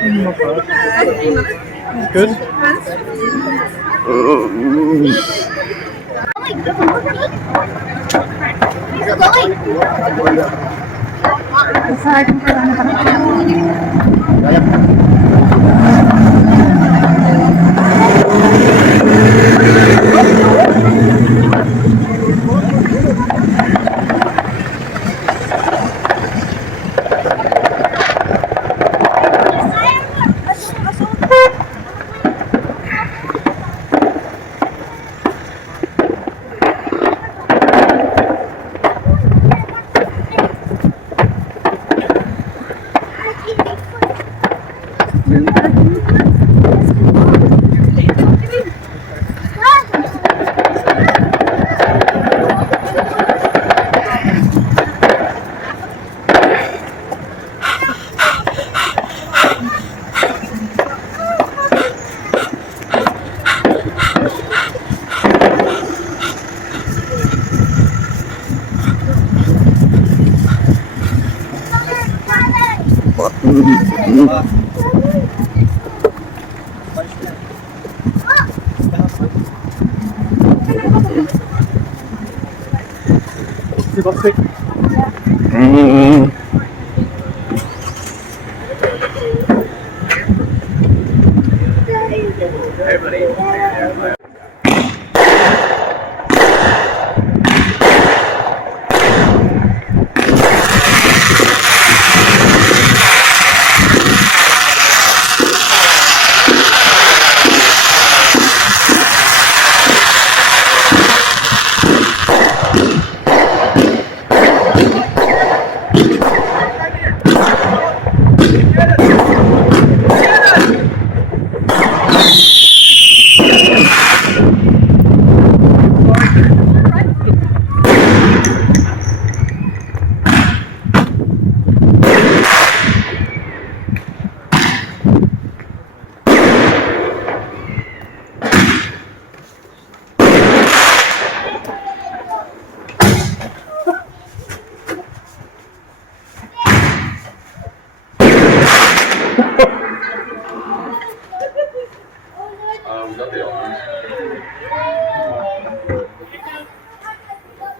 Not bad. 3 minutes. It's good.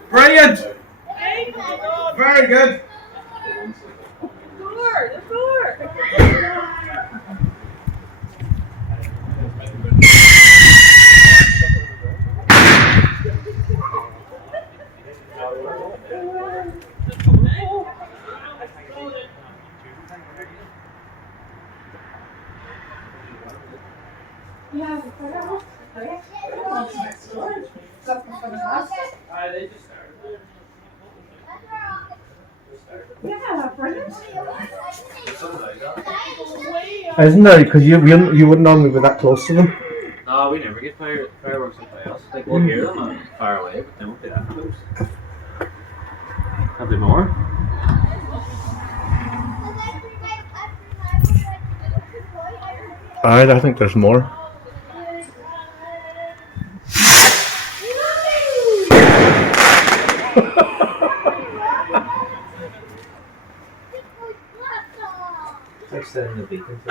Brilliant! Very good. Isn't there? Because you wouldn't normally be that close to them. No, we never get fireworks in my house. Like, we'll hear them far away, but they won't be that close. Have they more? I think there's more. Like setting the beacon for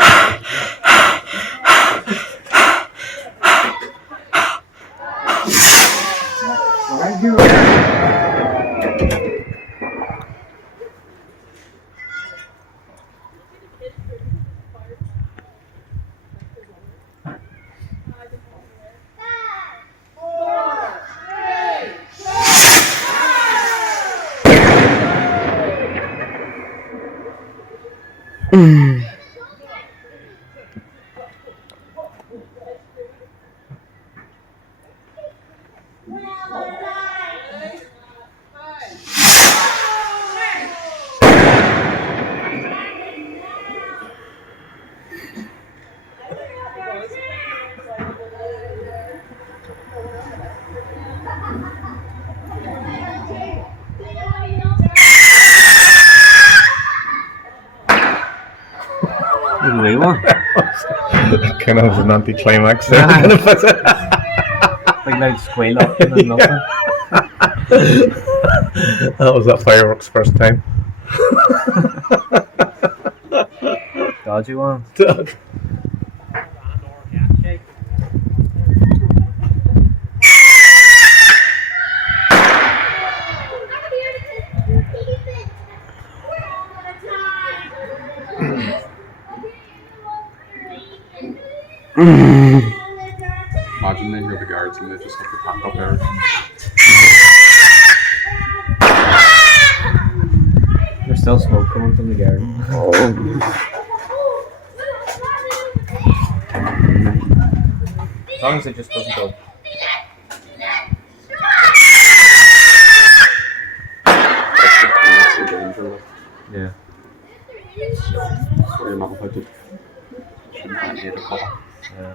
the wee one. Kind of an anti-climax there. Big loud squeal up and then nothing. That was that fireworks first time. God dodgy one. Imagine they hear the guards and they just have to pack up everything. There's still smoke coming from the garden. As long as it just doesn't go. That's the danger, like, Yeah. so you're not allowed to shoot at 8 o'clock. Yeah.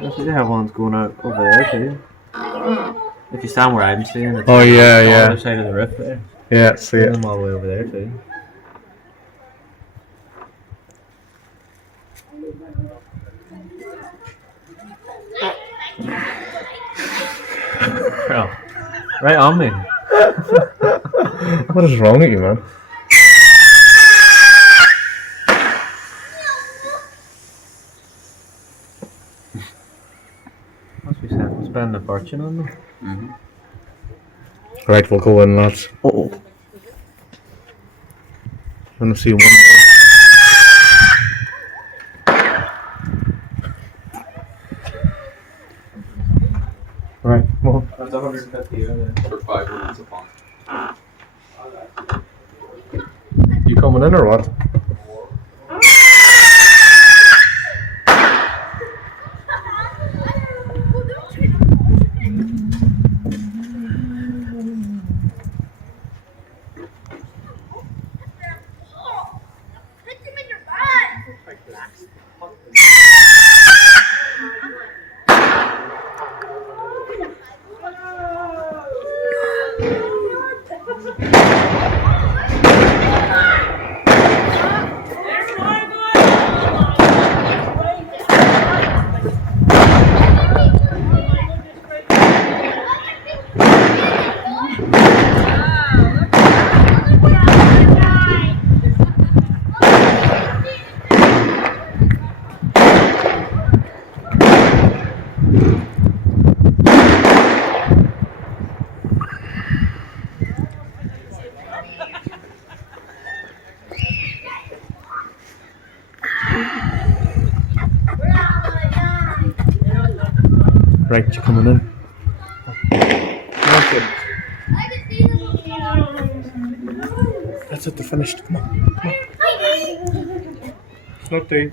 I see they have ones going out over there too. If you stand where I'm seeing, it's Oh, yeah, on the yeah. other side of the roof there. Yeah, see See it. them all the way over there too. Oh, right on me. What is wrong with you, man? Must be spending a fortune on them. Mm-hmm. Right, we'll go in, lads. Oh. I want to see one more. Right, come on. That's 150 euro. For 5 minutes a pop. You coming in or what? Right, you coming in? Okay. That's it, they're finished. Come on. Come on. Not day.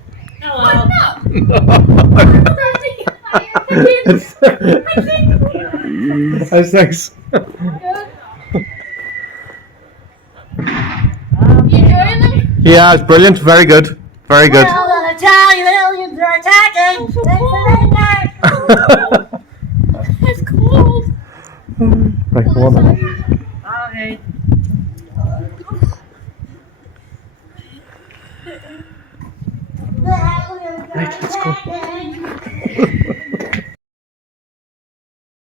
That's nice. Yeah, it's brilliant. Very good. Very good. Well, the Italian aliens are attacking! It's cold! Right, come on then. Okay. Right, let's go.